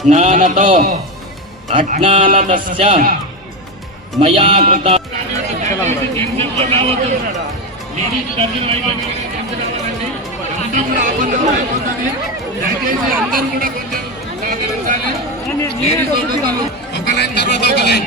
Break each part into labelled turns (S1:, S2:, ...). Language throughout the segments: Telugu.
S1: జ్ఞానతో అజ్ఞానతస్య మయా కృత
S2: దయచేసి అందరూ కూడా కొంచెం ఒక లైన్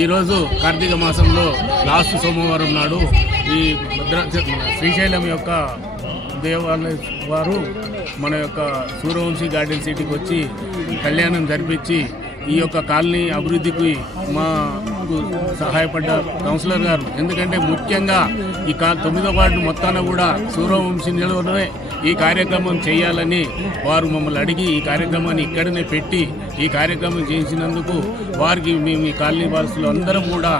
S3: ఈరోజు కార్తీక మాసంలో లాస్ట్ సోమవారం నాడు ఈ భద్ర శ్రీశైలం యొక్క దేవాలయ వారు మన యొక్క సూర్యవంశీ గార్డెన్ సిటీకి వచ్చి కళ్యాణం జరిపించి ఈ యొక్క కాలనీ అభివృద్ధికి మాకు సహాయపడ్డ కౌన్సిలర్ గారు. ఎందుకంటే ముఖ్యంగా ఈ కా తొమ్మిదో వార్డు మొత్తాన కూడా సూర్యవంశీ నిలవడమే ఈ కార్యక్రమం చేయాలని వారు మమ్మల్ని అడిగి ఈ కార్యక్రమాన్ని ఇక్కడనే పెట్టి ఈ కార్యక్రమం చేసినందుకు వారికి మేము ఈ కాలనీ వారసులు అందరం కూడా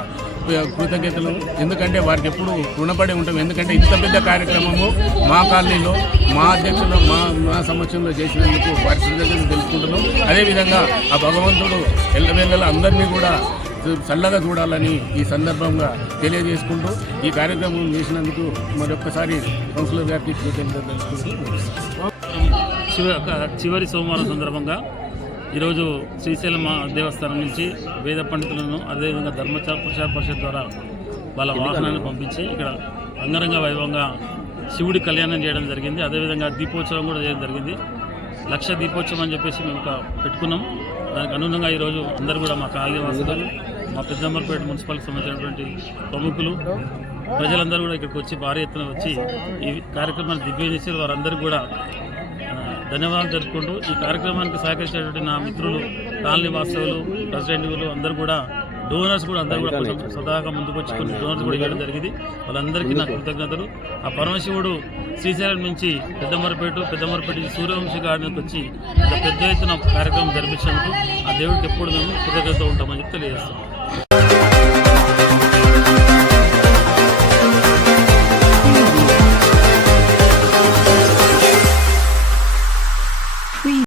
S3: కృతజ్ఞతలు. ఎందుకంటే వారికి ఎప్పుడు రుణపడి ఉంటాం. ఎందుకంటే ఇంత పెద్ద కార్యక్రమము మా కాలనీలో మా అధ్యక్షులు మా మా సమక్షంలో చేసినందుకు వారి కృతజ్ఞతలు తెలుసుకుంటున్నాం అదేవిధంగా ఆ భగవంతుడు ఎల్లవేళలా అందరినీ కూడా చల్లగా చూడాలని ఈ సందర్భంగా తెలియజేసుకుంటూ ఈ కార్యక్రమం చేసినందుకు మరొక్కసారి కౌన్సిలర్ గారికి
S4: చివరి సోమవారం సందర్భంగా ఈరోజు శ్రీశైలం దేవస్థానం నుంచి వేద పండితులను అదేవిధంగా ధర్మచార ప్రచార పరిషత్ ద్వారా వాళ్ళ వాహనాన్ని పంపించి ఇక్కడ అంగరంగ వైభవంగా శివుడి కళ్యాణం చేయడం జరిగింది. అదేవిధంగా దీపోత్సవం కూడా చేయడం జరిగింది. లక్ష దీపోత్సవం అని చెప్పేసి మేము ఒక పెట్టుకున్నాం. దానికి అనుగుణంగా ఈరోజు అందరూ కూడా మా కాలనీ వాసులు మా పెద్దమ్మపేట మున్సిపాలిటీకి సంబంధించినటువంటి ప్రముఖులు ప్రజలందరూ కూడా ఇక్కడికి వచ్చి భారీ ఎత్తున వచ్చి ఈ కార్యక్రమాన్ని దిగ్విజయం చేసి వారందరూ కూడా ధన్యవాదాలు జరుపుకుంటూ ఈ కార్యక్రమానికి సహకరించినటువంటి నా మిత్రులు కాలనీ వాస్తవులు ప్రెసిడెంట్లు అందరూ కూడా డోనర్స్ కూడా అందరూ కూడా కొంచెం సదాగా ముందుకు వచ్చి కొన్ని డోనర్స్ కూడా ఇవ్వడం జరిగింది. వాళ్ళందరికీ నా కృతజ్ఞతలు. ఆ పరమశివుడు శ్రీశైలం నుంచి పెద్దమరపేట పెద్దమరపేట సూర్యవంశీ గార్డెన్కి వచ్చి పెద్ద ఎత్తున కార్యక్రమం జరిపించినందుకు ఆ దేవుడికి ఎప్పుడు మేము కృతజ్ఞత ఉంటామని చెప్పి తెలియజేస్తాం